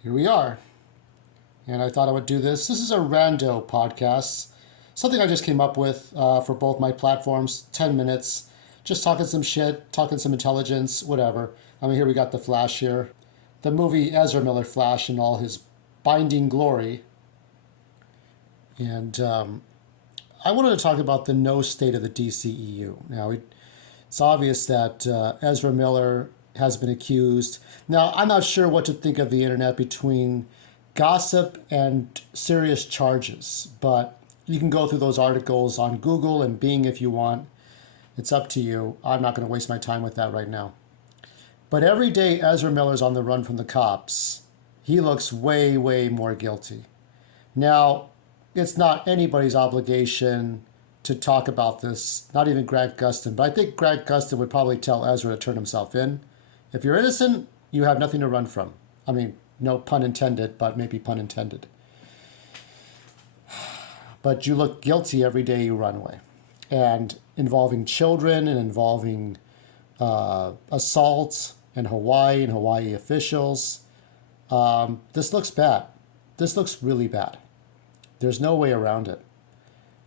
Here we are. And I thought I would do this. This is a Rando podcast, something I just came up with for both my platforms. 10 minutes, just talking some shit, talking some intelligence, whatever. I mean, here we got the Flash here. The movie Ezra Miller Flash in all his binding glory. And I wanted to talk about the no state of the DCEU. Now, it's obvious that Ezra Miller has been accused. Now, I'm not sure what to think of the internet between gossip and serious charges, but you can go through those articles on Google and Bing if you want. It's up to you. I'm not going to waste my time with that right now. But every day Ezra Miller's on the run from the cops, he looks way, way more guilty. Now, it's not anybody's obligation to talk about this, not even Grant Gustin. But I think Grant Gustin would probably tell Ezra to turn himself in. If you're innocent, you have nothing to run from. I mean, no pun intended, but maybe pun intended. But you look guilty every day you run away. And involving children and involving assault in Hawaii and Hawaii officials. This looks bad. This looks really bad. There's no way around it.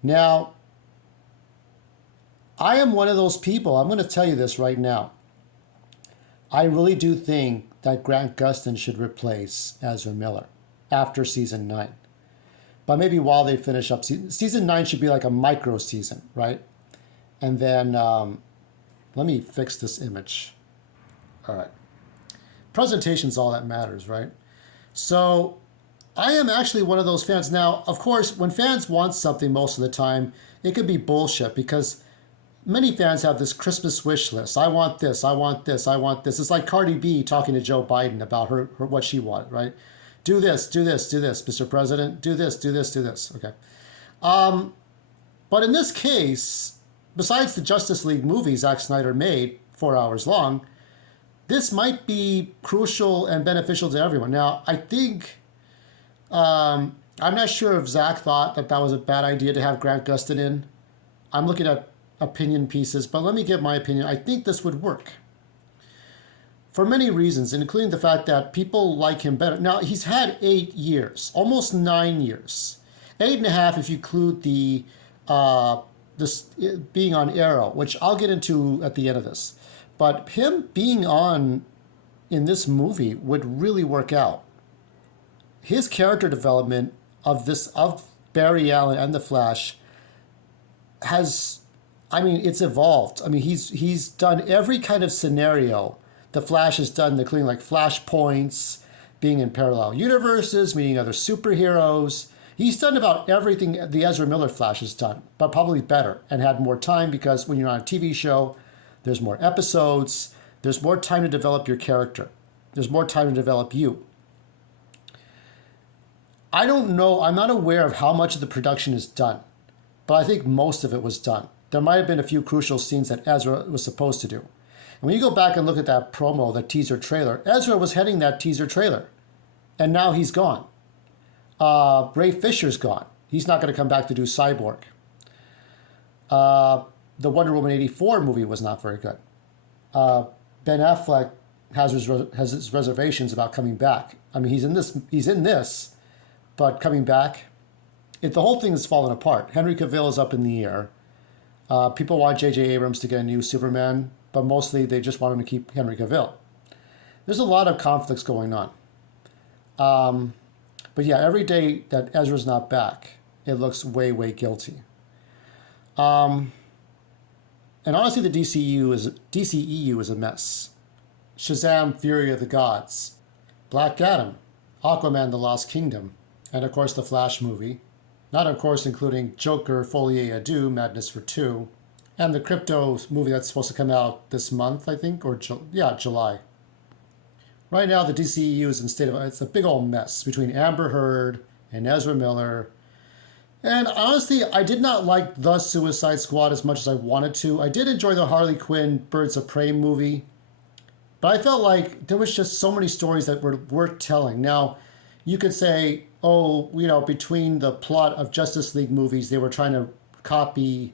Now, I am one of those people. I'm going to tell you this right now. I really do think that Grant Gustin should replace Ezra Miller after season 9. But maybe while they finish up season 9 should be like a micro season, right? And then let me fix this image. All right. Presentation's all that matters, right? So I am actually one of those fans. Now, of course, when fans want something most of the time, it could be bullshit because many fans have this Christmas wish list. I want this, I want this, I want this. It's like Cardi B talking to Joe Biden about her what she wanted, right? Do this, do this, do this, Mr. President. Do this, do this, do this. Okay. But in this case, besides the Justice League movie Zack Snyder made, 4 hours long, this might be crucial and beneficial to everyone. Now, I think, I'm not sure if Zack thought that that was a bad idea to have Grant Gustin in. I'm looking at opinion pieces, but let me give my opinion. I think this would work for many reasons, including the fact that people like him better. Now, he's had 8 years, almost 9 years, 8.5 if you include the this being on Arrow, which I'll get into at the end of this. But him being on in this movie would really work out. His character development of Barry Allen and the Flash has, I mean, it's evolved. I mean, he's done every kind of scenario the Flash has done, including like flashpoints, being in parallel universes, meeting other superheroes. He's done about everything the Ezra Miller Flash has done, but probably better and had more time because when you're on a TV show, there's more episodes, there's more time to develop your character. There's more time to develop you. I don't know, I'm not aware of how much of the production is done, but I think most of it was done. There might have been a few crucial scenes that Ezra was supposed to do. And when you go back and look at that promo, the teaser trailer, Ezra was heading that teaser trailer. And now he's gone. Ray Fisher's gone. He's not going to come back to do Cyborg. The Wonder Woman 84 movie was not very good. Ben Affleck has his reservations about coming back. I mean, he's in this, but coming back, the whole thing is falling apart. Henry Cavill is up in the air. People want J.J. Abrams to get a new Superman, but mostly they just want him to keep Henry Cavill. There's a lot of conflicts going on. But yeah, every day that Ezra's not back, it looks way, way guilty. And honestly, the DCEU is a mess. Shazam! Fury of the Gods, Black Adam, Aquaman: The Lost Kingdom, and of course the Flash movie. Not of course including Joker: Folie à Deux, Madness for Two, and the Crypto movie that's supposed to come out this month, I think, or July. Right now, the DCEU is in state of, it's a big old mess between Amber Heard and Ezra Miller. And honestly, I did not like The Suicide Squad as much as I wanted to. I did enjoy the Harley Quinn Birds of Prey movie, but I felt like there was just so many stories that were worth telling. Now, you could say, oh, you know, between the plot of Justice League movies, they were trying to copy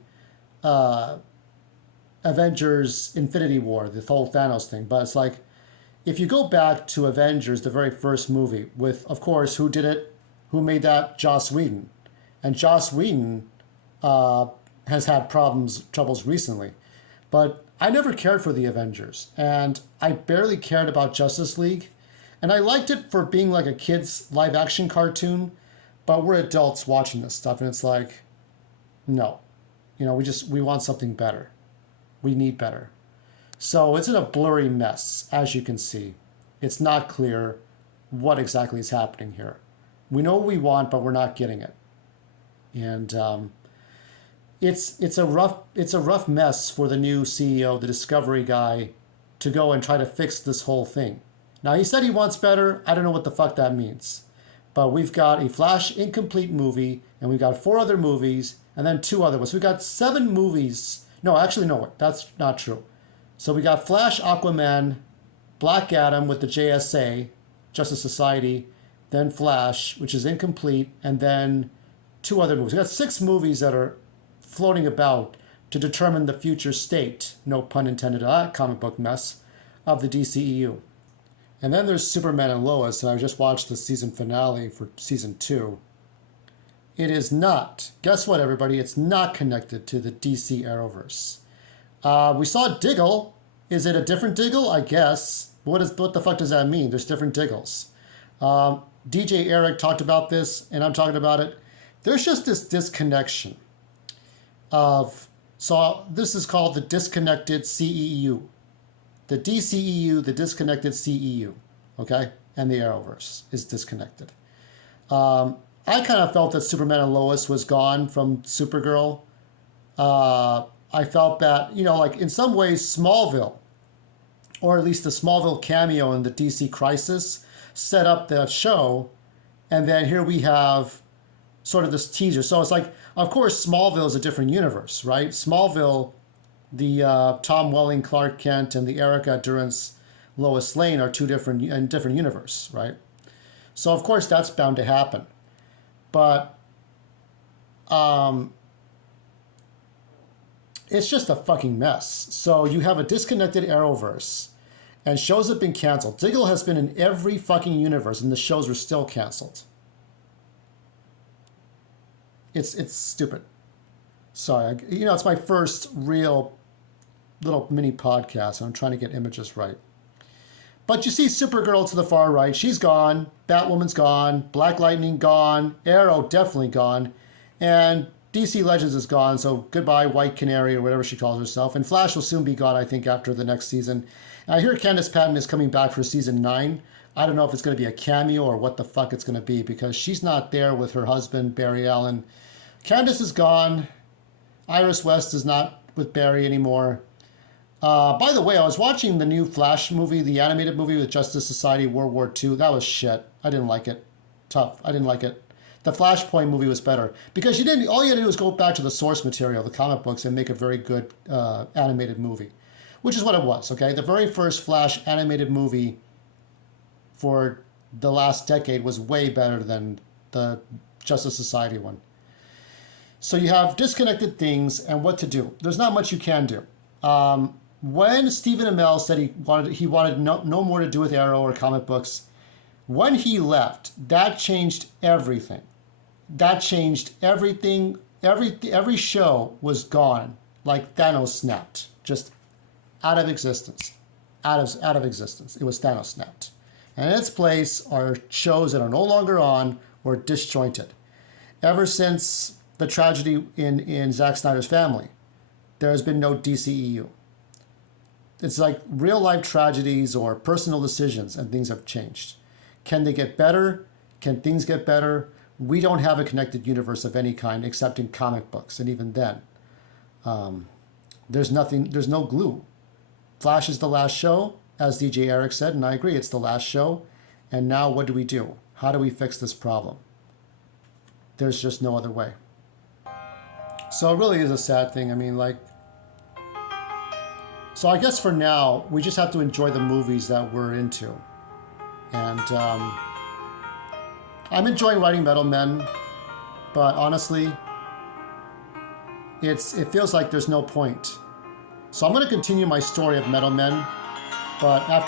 Avengers Infinity War, the whole Thanos thing. But it's like, if you go back to Avengers, the very first movie, with, of course, who did it? Who made that? Joss Whedon. And Joss Whedon has had troubles recently. But I never cared for the Avengers. And I barely cared about Justice League. And I liked it for being like a kid's live action cartoon. But we're adults watching this stuff. And it's like, no. You know, we want something better. We need better. So it's in a blurry mess, as you can see. It's not clear what exactly is happening here. We know what we want, but we're not getting it. And it's a rough mess for the new CEO, the Discovery guy, to go and try to fix this whole thing. Now, he said he wants better. I don't know what the fuck that means. But we've got a Flash incomplete movie, and we've got 4 other movies, and then 2 other ones. We've got 7 movies. No, actually, no, that's not true. So we got Flash, Aquaman, Black Adam with the JSA, Justice Society, then Flash, which is incomplete, and then 2 other movies. We got 6 movies that are floating about to determine the future state, no pun intended, that comic book mess, of the DCEU. And then there's Superman and Lois, and I just watched the season finale for season 2. It is not, guess what everybody, it's not connected to the DC Arrowverse. We saw Diggle. Is it a different Diggle? I guess. What the fuck does that mean? There's different Diggles. DJ Eric talked about this, and I'm talking about it. There's just this disconnection of, so this is called the Disconnected CEU. The DCEU, the Disconnected CEU, okay? And the Arrowverse is disconnected. I kind of felt that Superman and Lois was gone from Supergirl. I felt that, you know, like in some ways Smallville, or at least the Smallville cameo in the DC Crisis, set up that show. And then here we have sort of this teaser. So it's like, of course, Smallville is a different universe, right? Smallville, the Tom Welling, Clark Kent, and the Erica Durance, Lois Lane are 2 different universe, right? So of course that's bound to happen. But it's just a fucking mess. So you have a disconnected Arrowverse, and shows have been canceled. Diggle has been in every fucking universe, and the shows were still canceled. It's stupid. Sorry, you know, it's my first real little mini podcast, and I'm trying to get images right. But you see Supergirl to the far right. She's gone. Batwoman's gone. Black Lightning gone. Arrow definitely gone. And DC Legends is gone, so goodbye White Canary or whatever she calls herself. And Flash will soon be gone, I think, after the next season. And I hear Candice Patton is coming back for season 9. I don't know if it's going to be a cameo or what the fuck it's going to be, because she's not there with her husband, Barry Allen. Candice is gone. Iris West is not with Barry anymore. By the way, I was watching the new Flash movie, the animated movie with Justice Society World War II. That was shit. I didn't like it. Tough. I didn't like it. The Flashpoint movie was better because all you had to do was go back to the source material, the comic books, and make a very good animated movie, which is what it was. Okay, the very first Flash animated movie for the last decade was way better than the Justice Society one. So you have disconnected things and what to do. There's not much you can do. When Stephen Amell said he wanted no more to do with Arrow or comic books, when he left, that changed everything. That changed everything. Every show was gone, like Thanos snapped, just out of existence. Out of existence. It was Thanos snapped. And in its place are shows that are no longer on or disjointed. Ever since the tragedy in Zack Snyder's family, there has been no DCEU. It's like real life tragedies or personal decisions, and things have changed. Can they get better? Can things get better? We don't have a connected universe of any kind except in comic books, and even then, there's no glue. Flash is the last show, as DJ Eric said, and I agree, it's the last show. And now what do? How do we fix this problem? There's just no other way. So it really is a sad thing. I mean, like, so I guess for now, we just have to enjoy the movies that we're into. And I'm enjoying writing Metal Men, but honestly, it feels like there's no point. So I'm going to continue my story of Metal Men, but after